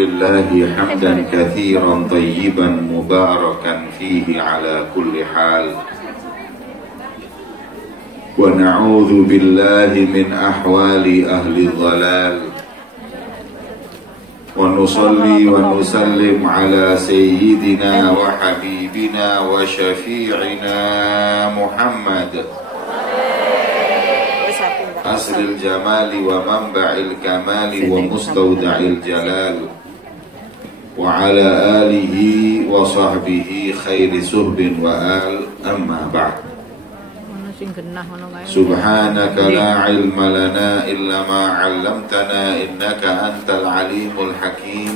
لله حمدا كثيرا طيبا مباركا فيه على كل حال ونعوذ بالله من أحوال أهل الضلال ونصلي ونسلم على سيدنا وحبيبنا وشفيعنا محمد أصل الجمال ومنبع الكمال ومستودع الجلال وعلى آله وصحبه خير صحب وآل أما بعد سبحانك لا علم لنا إلا ما علمتنا إنك أنت العليم الحكيم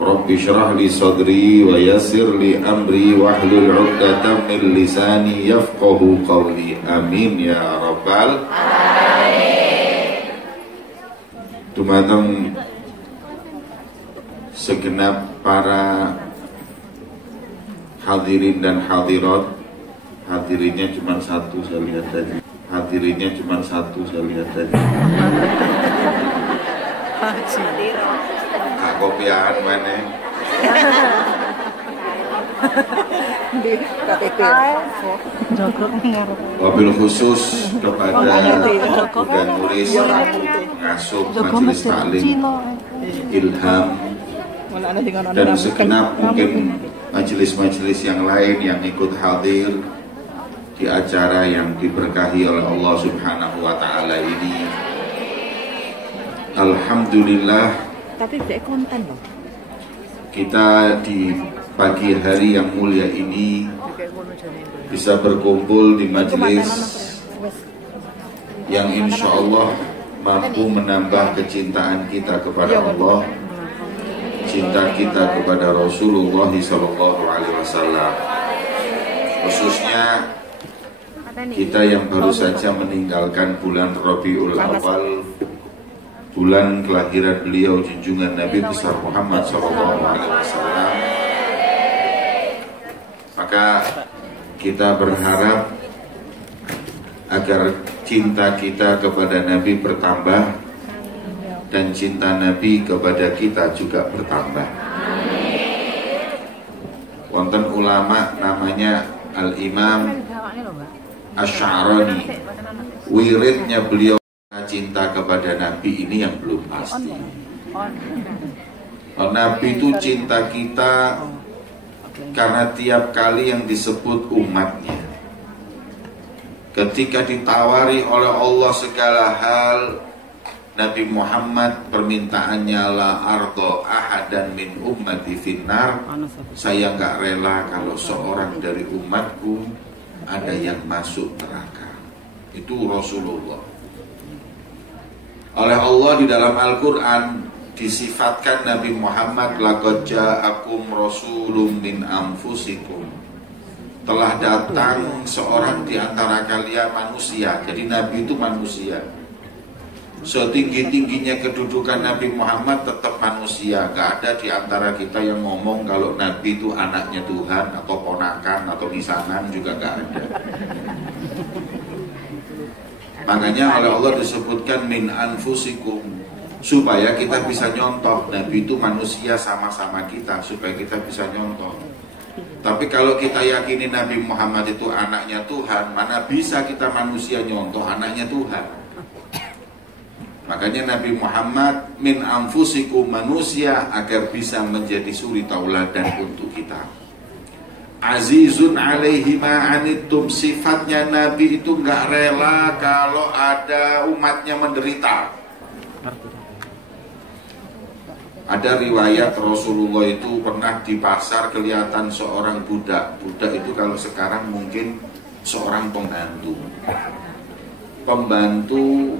رب اشرح لي صدري ويسر لي أمري واحلل عقدة من لساني يفقه قولي آمين يا رب Dumateng segenap para hadirin dan hadirat. Hadirinnya cuma satu saya lihat tadi. Hadirinnya cuma satu saya lihat tadi. Kak kopiahan mana? Di KTP. Wabil khusus kepada dan nulis pengasuh majelis taklim Ilham dan segenap mungkin majelis-majelis yang lain yang ikut hadir di acara yang diberkahi oleh Allah Subhanahu wa taala ini. Alhamdulillah, Tapi tidak konten loh. kita di pagi hari yang mulia ini bisa berkumpul di majelis yang insya Allah mampu menambah kecintaan kita kepada Allah, cinta kita kepada Rasulullah SAW. Khususnya kita yang baru saja meninggalkan bulan Rabiul Awal, bulan kelahiran beliau junjungan Nabi besar Muhammad SAW. Maka kita berharap agar cinta kita kepada Nabi bertambah dan cinta Nabi kepada kita juga bertambah. Wonten ulama namanya Al-Imam Asy'arani, wiridnya beliau cinta kepada Nabi ini yang belum pasti. Nabi itu cinta kita karena tiap kali yang disebut umatnya, ketika ditawari oleh Allah segala hal, Nabi Muhammad permintaannya la ardo ahadan min ummati finnar, saya nggak rela kalau seorang dari umatku ada yang masuk neraka. Itu Rasulullah. Oleh Allah di dalam Al-Quran disifatkan Nabi Muhammad laqad ja'akum rasulun min anfusikum, telah datang seorang di antara kalian manusia. Jadi Nabi itu manusia. Setinggi-tingginya kedudukan Nabi Muhammad tetap manusia. Gak ada di antara kita yang ngomong kalau Nabi itu anaknya Tuhan atau ponakan atau misanan, juga gak ada. Makanya oleh Allah disebutkan min anfusikum, supaya kita bisa nyontoh Nabi itu manusia sama-sama kita, supaya kita bisa nyontoh. Tapi kalau kita yakini Nabi Muhammad itu anaknya Tuhan, mana bisa kita manusia nyontoh anaknya Tuhan. Makanya Nabi Muhammad min anfusikum, manusia, agar bisa menjadi suri tauladan untuk kita. Azizun alaihi ma'anittum, sifatnya Nabi itu nggak rela kalau ada umatnya menderita. Ada riwayat Rasulullah itu pernah di pasar kelihatan seorang budak. Budak itu kalau sekarang mungkin seorang pembantu. Pembantu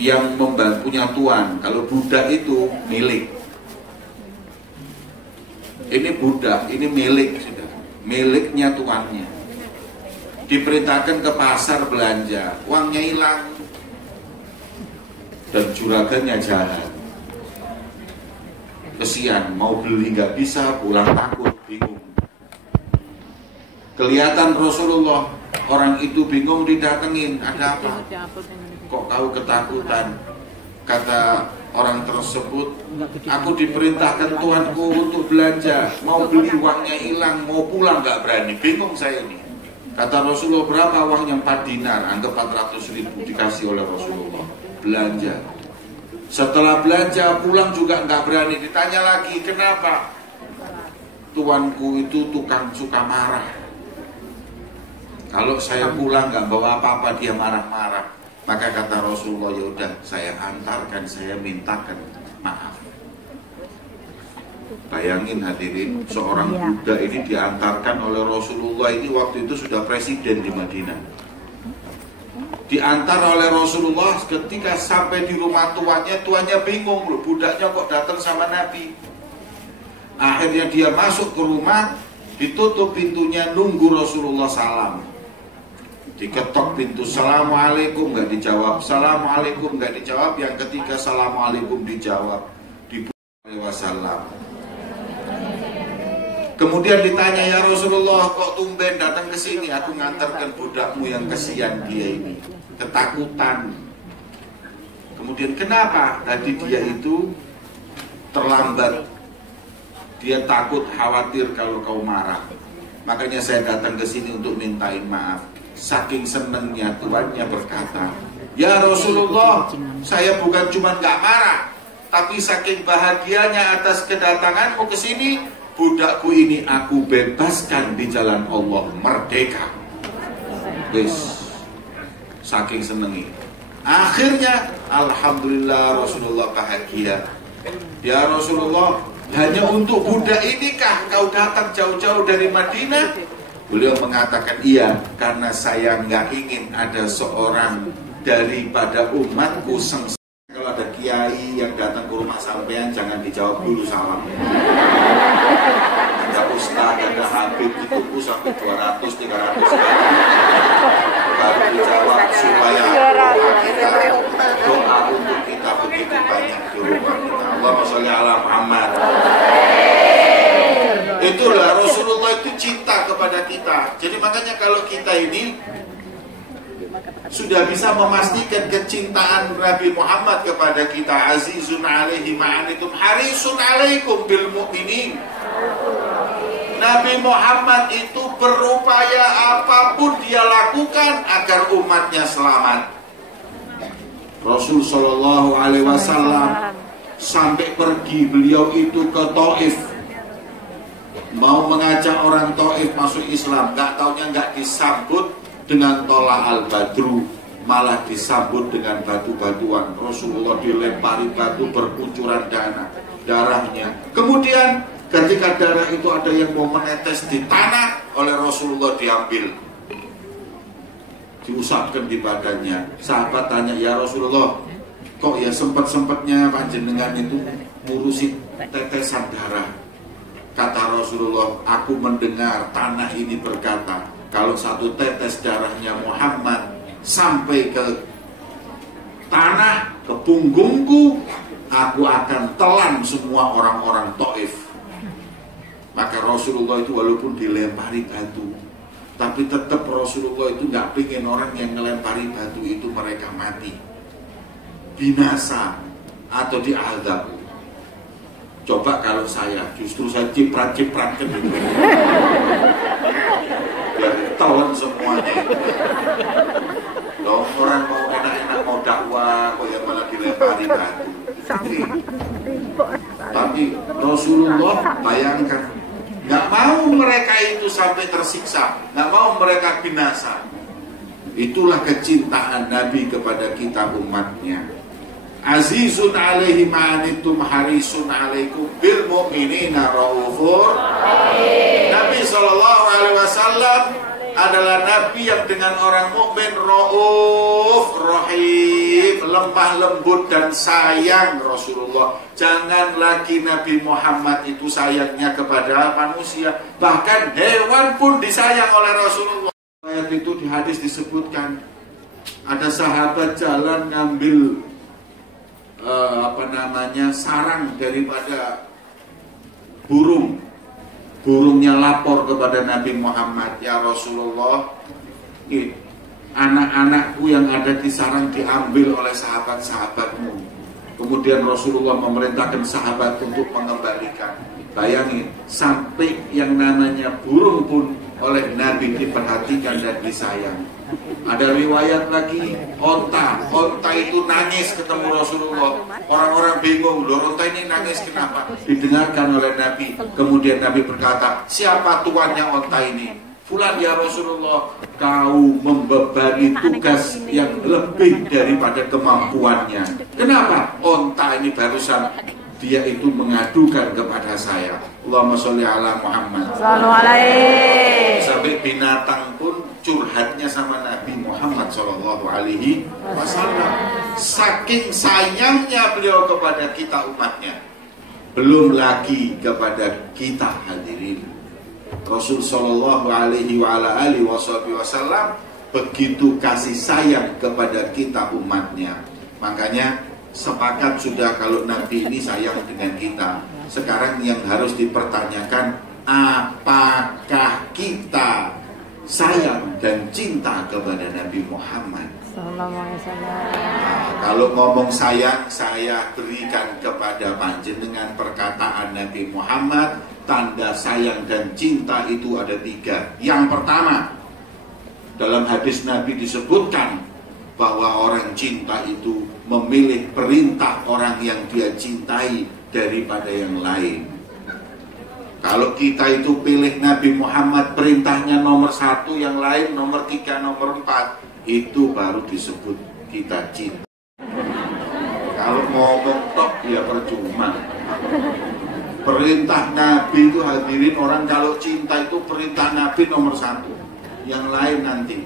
yang punya tuan. Kalau budak itu milik. Ini budak, ini milik sudah. Miliknya tuannya. Diperintahkan ke pasar belanja, uangnya hilang. Dan juragannya jahat. Kesian, mau beli nggak bisa, pulang takut, bingung. Kelihatan Rasulullah, orang itu bingung, didatengin, ada apa? Kok kau ketakutan? Kata orang tersebut, aku diperintahkan Tuanku untuk belanja, mau beli uangnya hilang, mau pulang nggak berani. Bingung saya ini. Kata Rasulullah, berapa uangnya? 4 dinar, anggap 400.000 dikasih oleh Rasulullah. Belanja. Setelah belanja pulang juga nggak berani. Ditanya lagi, kenapa? Tuanku itu tukang suka marah. Kalau saya pulang nggak bawa apa-apa, dia marah-marah. Maka kata Rasulullah, ya udah saya antarkan, saya mintakan maaf. Bayangin hadirin, seorang Buddha ini diantarkan oleh Rasulullah, ini waktu itu sudah presiden di Madinah. Diantar oleh Rasulullah, ketika sampai di rumah tuannya bingung loh, budaknya kok datang sama Nabi. Akhirnya dia masuk ke rumah, ditutup pintunya, nunggu Rasulullah salam. Diketok pintu, assalamualaikum, nggak dijawab, assalamualaikum, nggak dijawab. Yang ketiga, assalamualaikum, dijawab. Wasallam. Kemudian ditanya, ya Rasulullah, kok tumben datang ke sini? Aku ngantarkan budakmu yang kesian dia ini, ketakutan. Kemudian kenapa? Tadi dia itu terlambat. Dia takut, khawatir kalau kau marah. Makanya saya datang ke sini untuk mintain maaf. Saking senengnya tuannya berkata, ya Rasulullah, saya bukan cuma nggak marah, tapi saking bahagianya atas kedatanganmu ke sini, budakku ini aku bebaskan di jalan Allah, merdeka. Wis, saking senengi. Akhirnya, alhamdulillah Rasulullah bahagia. Ya Rasulullah, hanya untuk budak inikah kau datang jauh-jauh dari Madinah? Beliau mengatakan, iya, karena saya nggak ingin ada seorang daripada umatku sengsara. Kalau ada kiai yang datang ke rumah sampean, jangan dijawab dulu salam. Ada ustaz, ada habib ditunggu sampai 200-300 kali baru dijawab, supaya doa untuk kita begitu banyak di rumah kita. Allahumma sholli ala Muhammad. Itulah Rasulullah itu cinta kepada kita. Jadi makanya kalau kita ini sudah bisa memastikan kecintaan Nabi Muhammad kepada kita, azizun alaihi ma'anitum harisun alaikum bil mu'minin. Nabi Muhammad itu berupaya apapun dia lakukan agar umatnya selamat. Rasul sallallahu alaihi wasallam sampai pergi beliau itu ke Taif, mau mengajak orang Taif masuk Islam, nggak taunya nggak disambut dengan tola al-badru, malah disambut dengan batu-batuan. Rasulullah dilempari batu berkucuran darahnya. Kemudian ketika darah itu ada yang mau menetes di tanah, oleh Rasulullah diambil, diusapkan di badannya. Sahabat tanya, ya Rasulullah, kok ya sempat-sempatnya panjenengan itu ngurusi tetesan darah? Kata Rasulullah, aku mendengar tanah ini berkata, kalau satu tetes darahnya Muhammad sampai ke tanah, ke punggungku, aku akan telan semua orang-orang Taif. Maka Rasulullah itu walaupun dilempari batu, tapi tetap Rasulullah itu nggak pengen orang yang ngelempari batu itu mereka mati, binasa atau diazab. Coba kalau saya, justru saya ciprat-cipratkan gitu. Biar tahu semuanya. Loh, orang mau enak-enak mau dakwah, kok yang malah dilempari batu. Tapi Rasulullah bayangkan, nggak mau mereka itu sampai tersiksa, nggak mau mereka binasa. Itulah kecintaan Nabi kepada kita umatnya. Azizun alaihi ma'anitum harisun alaikum bil mu'minina raufur. Nabi SAW adalah Nabi yang dengan orang mukmin rauf, rahim, lemah lembut dan sayang. Rasulullah, jangan lagi Nabi Muhammad itu sayangnya kepada manusia, bahkan hewan pun disayang oleh Rasulullah. Ayat itu di hadis disebutkan, ada sahabat jalan ngambil sarang daripada burung. Burungnya lapor kepada Nabi Muhammad, ya Rasulullah, anak-anakku yang ada di sarang diambil oleh sahabat-sahabatmu. Kemudian Rasulullah memerintahkan sahabat untuk mengembalikan. Bayangin, sampai yang namanya burung pun oleh Nabi diperhatikan dan disayang. Ada riwayat lagi, onta itu nangis ketemu Rasulullah. Orang-orang bingung, loh onta ini nangis kenapa? Didengarkan oleh Nabi. Kemudian Nabi berkata, siapa tuannya onta ini? Fulan ya Rasulullah, kau membebani tugas yang lebih daripada kemampuannya. Kenapa? Onta ini barusan dia itu mengadukan kepada saya. Allahumma sholli ala Muhammad. Sampai binatang pun curhatnya sama Nabi Muhammad Shallallahu Alaihi Wasallam. Saking sayangnya beliau kepada kita umatnya. Belum lagi kepada kita hadirin. Rasul Shallallahu Alaihi Wasallam begitu kasih sayang kepada kita umatnya. Makanya sepakat sudah kalau Nabi ini sayang dengan kita. Sekarang yang harus dipertanyakan, apakah kita sayang dan cinta kepada Nabi Muhammad? Kalau ngomong sayang, saya berikan kepada panjenengan perkataan Nabi Muhammad. Tanda sayang dan cinta itu ada 3. Yang pertama, dalam hadis Nabi disebutkan bahwa orang cinta itu memilih perintah orang yang dia cintai daripada yang lain. Kalau kita itu pilih Nabi Muhammad perintahnya nomor 1, yang lain nomor 3, nomor 4, itu baru disebut kita cinta. Kalau ngomong tok ya percuma. Perintah Nabi itu hadirin, orang kalau cinta itu perintah Nabi nomor 1, yang lain nanti.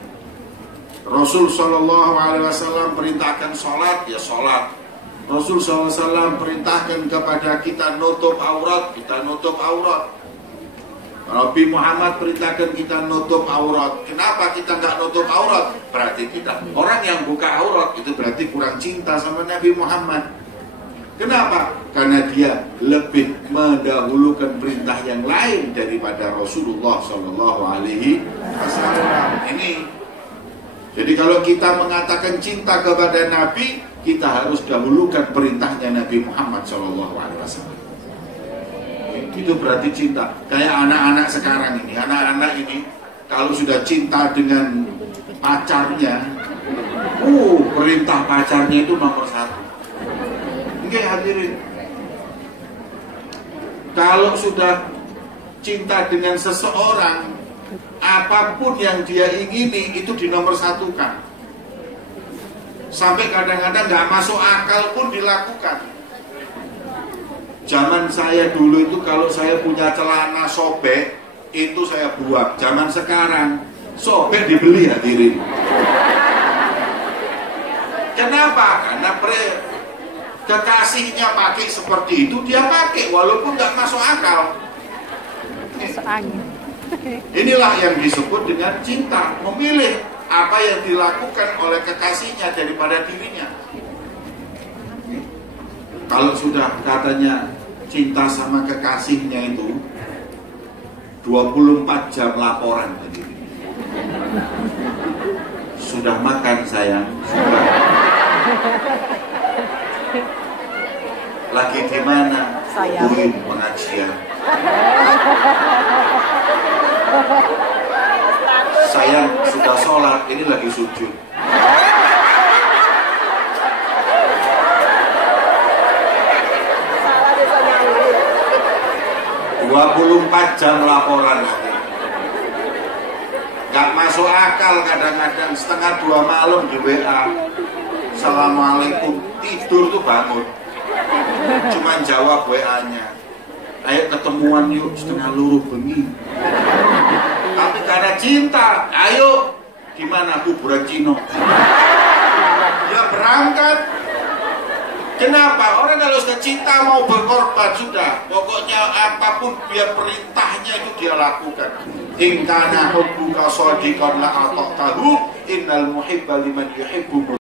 Rasul Shallallahu Alaihi Wasallam perintahkan sholat, ya sholat. Rasul SAW perintahkan kepada kita nutup aurat, kita nutup aurat. Nabi Muhammad perintahkan kita nutup aurat. Kenapa kita nggak nutup aurat? Berarti kita orang yang buka aurat itu berarti kurang cinta sama Nabi Muhammad. Kenapa? Karena dia lebih mendahulukan perintah yang lain daripada Rasulullah Shallallahu Alaihi Wasallam. Ini. Jadi kalau kita mengatakan cinta kepada Nabi, kita harus dahulukan perintahnya Nabi Muhammad Shallallahu Alaihi Wasallam. Itu berarti cinta. Kayak anak-anak sekarang ini, anak-anak ini kalau sudah cinta dengan pacarnya, perintah pacarnya itu nomor 1. Oke hadirin, kalau sudah cinta dengan seseorang, apapun yang dia ingini itu dinomor 1-kan. Sampai kadang-kadang nggak masuk akal pun dilakukan. Zaman saya dulu itu kalau saya punya celana sobek, itu saya buang. Zaman sekarang sobek dibeli hadirin. Kenapa? Karena kekasihnya pakai seperti itu, dia pakai walaupun nggak masuk akal. Inilah yang disebut dengan cinta, memilih apa yang dilakukan oleh kekasihnya daripada dirinya. Kalau sudah katanya cinta sama kekasihnya itu 24 jam laporan. Sudah makan sayang? Sudah. Lagi di mana? Sayang. Pengajian. Sayang sudah sholat, ini lagi sujud. 24 jam laporan. Gak masuk akal kadang-kadang setengah 2 malam di WA. Assalamualaikum, tidur tuh bangun. Cuman jawab WA-nya. Ayo ketemuan yuk setengah luruh bengi. Tapi karena cinta, ayo gimana kuburan Cino? Ya berangkat. Kenapa? Orang kalau sudah cinta mau berkorban sudah. Pokoknya apapun biar perintahnya itu dia lakukan. In kana hubbuka shadiqan la ata'tahu innal muhibba liman yuhibbu.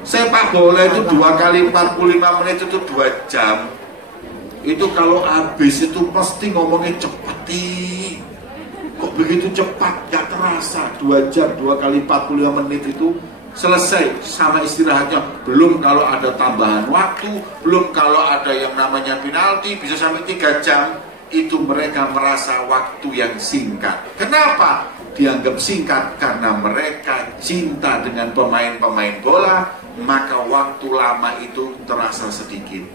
Sepak bola itu 2 kali 45 menit itu 2 jam. Itu kalau habis itu pasti ngomongnya cepat. Kok begitu cepat? Gak terasa 2 jam 2 kali 45 menit itu selesai sama istirahatnya. Belum kalau ada tambahan waktu, belum kalau ada yang namanya penalti bisa sampai 3 jam. Itu mereka merasa waktu yang singkat. Kenapa dianggap singkat? Karena mereka cinta dengan pemain-pemain bola, maka waktu lama itu terasa sedikit.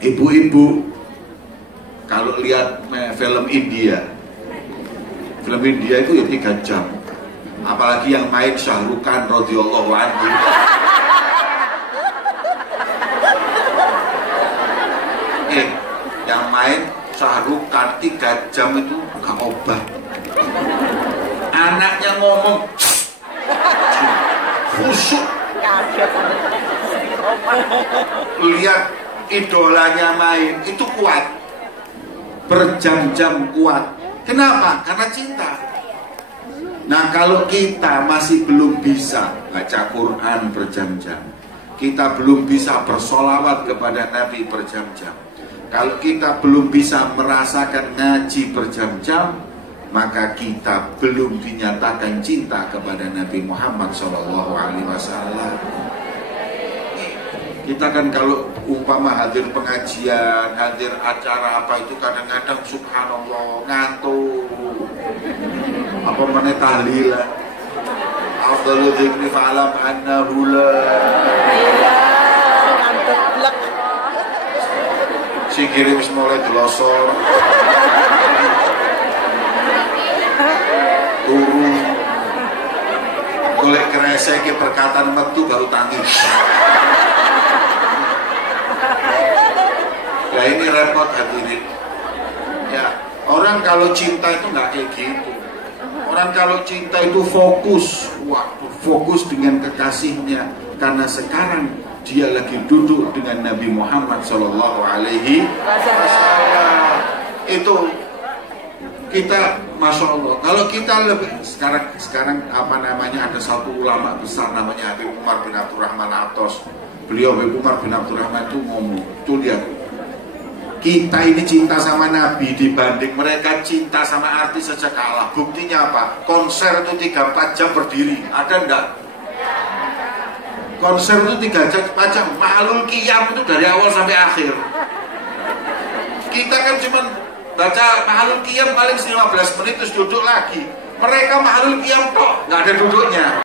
Ibu-ibu kalau lihat film India itu ya 3 jam. Apalagi yang main Shah Rukh Khan radhiyallahu anhu. Yang main Shah Rukh Khan 3 jam itu gak obat. Anaknya ngomong khusyuk. Lihat idolanya main itu kuat, berjam-jam kuat. Kenapa? Karena cinta. Nah, kalau kita masih belum bisa baca Quran berjam-jam, kita belum bisa bersolawat kepada Nabi berjam-jam, kalau kita belum bisa merasakan ngaji berjam-jam, maka kita belum dinyatakan cinta kepada Nabi Muhammad SAW. Kita kan kalau umpama hadir pengajian, hadir acara apa itu kadang-kadang subhanallah ngantuk. Apa mana tahlilan? Afdalu dzikri fa'alam annahu la ngantuk blek. Sikire wis mulai delosor. Turu. Golek kresek perkataan metu baru tangis. Ya ini repot hadirin. Ya, orang kalau cinta itu nggak kayak gitu. Orang kalau cinta itu fokus, fokus dengan kekasihnya. Karena sekarang dia lagi duduk dengan Nabi Muhammad Sallallahu Alaihi Wasallam. Itu kita, masya Allah. Kalau kita lebih sekarang apa namanya, ada satu ulama besar namanya Habib Umar bin Abdurrahman Atos. Beliau Habib Umar bin Abdurrahman itu ngomong, tuh lihat. Kita ini cinta sama Nabi dibanding mereka cinta sama artis saja kalah. Buktinya apa? Konser itu 3-4 jam berdiri. Ada enggak? Konser itu 3-4 jam. Mahlul Qiyam itu dari awal sampai akhir. Kita kan cuma baca Mahlul Qiyam paling 15 menit terus duduk lagi. Mereka Mahlul Qiyam kok nggak ada duduknya.